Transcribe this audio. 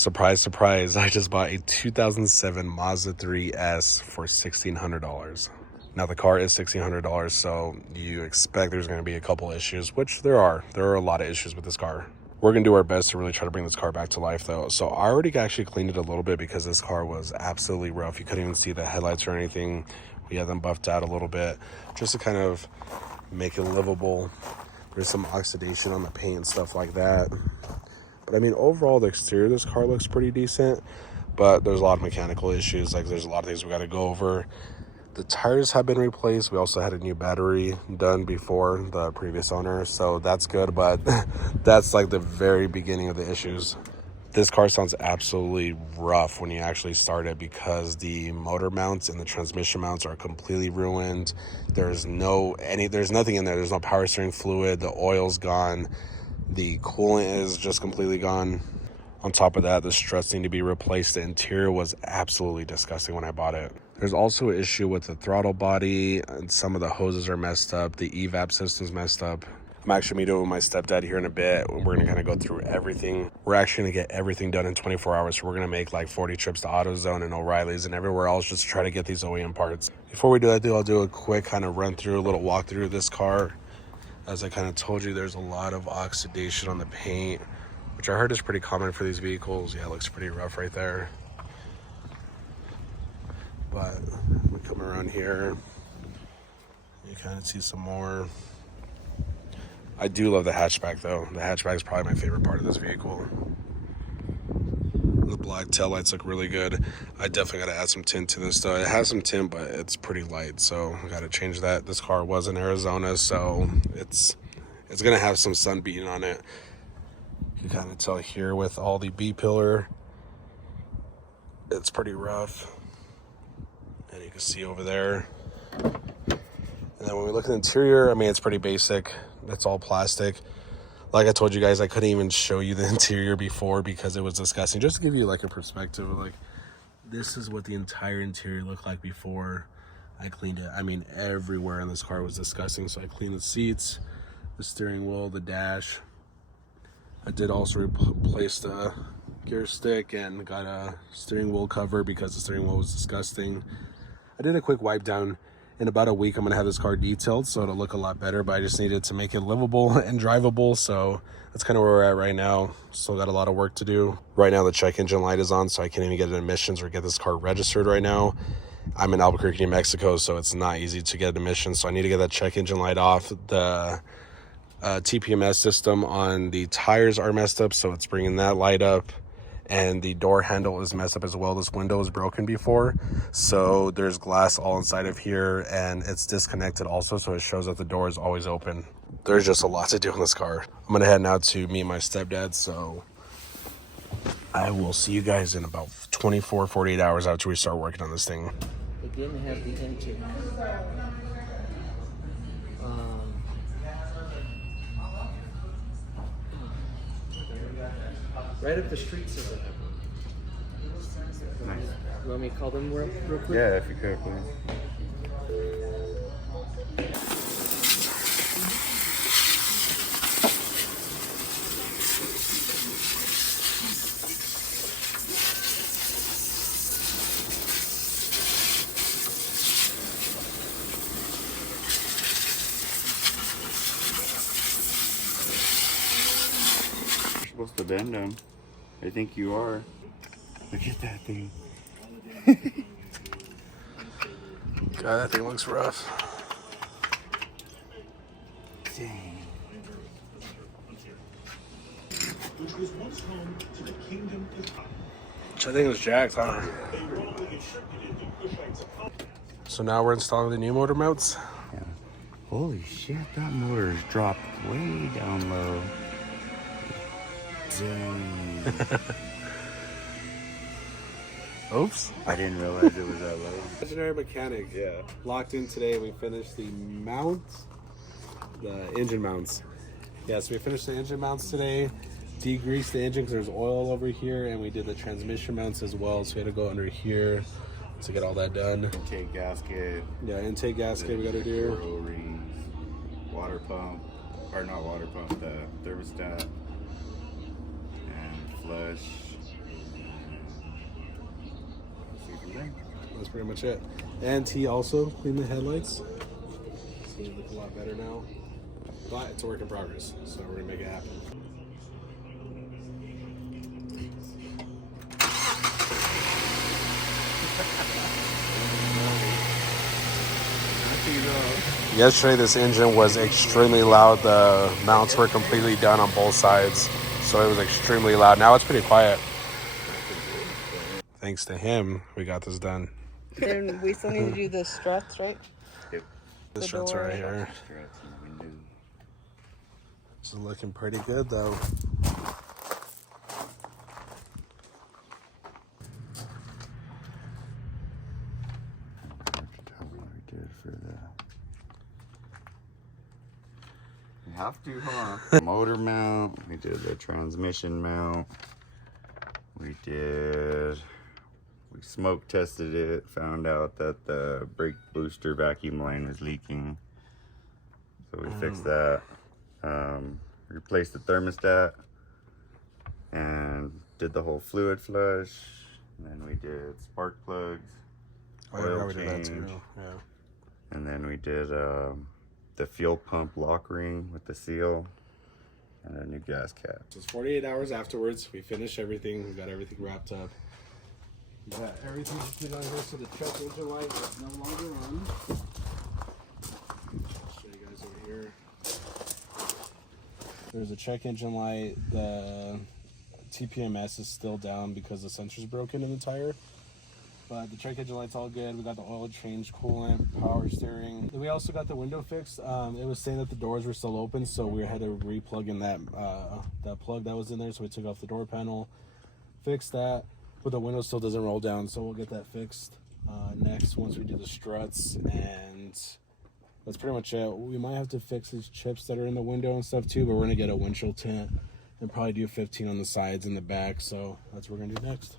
Surprise, surprise, I just bought a 2007 Mazda 3S for $1,600. Now the car is $1,600, so you expect there's going to be a couple issues, which there are. There are a lot of issues with this car. We're going to do our best to really try to bring this car back to life, though. So I already actually cleaned it a little bit because this car was absolutely rough. You couldn't even see the headlights or anything. We had them buffed out a little bit just to kind of make it livable. There's some oxidation on the paint and stuff like that. But I mean, overall, the exterior of this car looks pretty decent, but there's a lot of mechanical issues. Like, there's a lot of things we got to go over. The tires have been replaced. We also had a new battery done before the previous owner, so that's good, but that's like the very beginning of the issues. This car sounds absolutely rough when you actually start it because the motor mounts and the transmission mounts are completely ruined. There's nothing in there. There's no power steering fluid. The oil's gone. The coolant is just completely gone. On top of that, the struts need to be replaced. The interior was absolutely disgusting when I bought it. There's also an issue with the throttle body, and some of the hoses are messed up. The evap system's messed up. I'm actually meeting with my stepdad here in a bit. We're going to kind of go through everything. We're actually going to get everything done in 24 hours. So we're going to make like 40 trips to AutoZone and O'Reilly's and everywhere else just to try to get these OEM parts. Before we do that, I'll do a quick kind of run through, a little walkthrough of this car. As I kind of told you, there's a lot of oxidation on the paint, which I heard is pretty common for these vehicles. Yeah, it looks pretty rough right there. But we come around here, you kind of see some more. I do love the hatchback though. The hatchback is probably my favorite part of this vehicle. The black taillights look really good. I definitely got to add some tint to this though. It has some tint, but it's pretty light, so I got to change that. This car was in Arizona, so it's gonna have some sun beating on it. You can kind of tell here with all the B-pillar, it's pretty rough. And you can see over there. And then when we look at the interior, I mean, it's pretty basic. It's all plastic. Like I told you guys, I couldn't even show you the interior before because it was disgusting. Just to give you like a perspective of like, this is what the entire interior looked like before I cleaned it. I mean, everywhere in this car was disgusting. So I cleaned the seats, the steering wheel, the dash. I did also replace the gear stick and got a steering wheel cover because the steering wheel was disgusting. I did a quick wipe down. In about a week, I'm going to have this car detailed, so it'll look a lot better, but I just needed to make it livable and drivable, so that's kind of where we're at right now. Still got a lot of work to do. Right now, the check engine light is on, so I can't even get emissions or get this car registered right now. I'm in Albuquerque, New Mexico, so it's not easy to get emissions, so I need to get that check engine light off. The TPMS system on the tires are messed up, so it's bringing that light up. And the door handle is messed up as well. This window was broken before, so there's glass all inside of here, and it's disconnected also, so it shows that the door is always open. There's just a lot to do in this car. I'm gonna head now to meet my stepdad, so I will see you guys in about 24, 48 hours after we start working on this thing. It didn't have the intake. Right up the street, so nice. You want me to call them real quick? Yeah, if you could, please. You're supposed to bend them. I think you are. Look at that thing. God, that thing looks rough. Dang. Which I think was jacked, huh? So now we're installing the new motor mounts. Yeah. Holy shit, that motor's dropped way down low. Dang. Oops. I didn't realize it was that low. Legendary mechanic, yeah. Locked in today. We finished the mounts, the engine mounts. Yeah, so we finished the engine mounts today. Degreased the engine because there's oil over here, and we did the transmission mounts as well. So we had to go under here to get all that done. Intake gasket. Yeah, intake gasket we got to do. O-rings, water pump, or not water pump, the thermostat, and flush. that's pretty much it. And he also cleaned the headlights. See, they look a lot better now. But it's a work in progress, so we're gonna make it happen. Yesterday this engine was extremely loud. The mounts were completely done on both sides, so it was extremely loud. Now it's pretty quiet. Thanks to him, we got this done. And we still need to do the struts, right? Yep. The The struts door. right here. This is looking pretty good though. We did for you have to, huh? Motor mount. We did the transmission mount. We smoke tested it. Found out that the brake booster vacuum line was leaking. So we fixed that. Replaced the thermostat and did the whole fluid flush. And then we did spark plugs, oil change, Yeah. and then we did the fuel pump lock ring with the seal and a new gas cap. So it's 48 hours afterwards. We finished everything. We got everything wrapped up. We got everything put on here, so the check engine light is no longer on. Show you guys over here. There's a check engine light. The TPMS is still down because the sensor's broken in the tire. But the check engine light's all good. We got the oil change, coolant, power steering. Then we also got the window fixed. It was saying that the doors were still open, so we had to re-plug in that plug that was in there. So we took off the door panel, fixed that, but the window still doesn't roll down. So we'll get that fixed next once we do the struts, and that's pretty much it. We might have to fix these chips that are in the window and stuff too, but we're gonna get a windshield tint and probably do 15 on the sides and the back. So that's what we're gonna do next.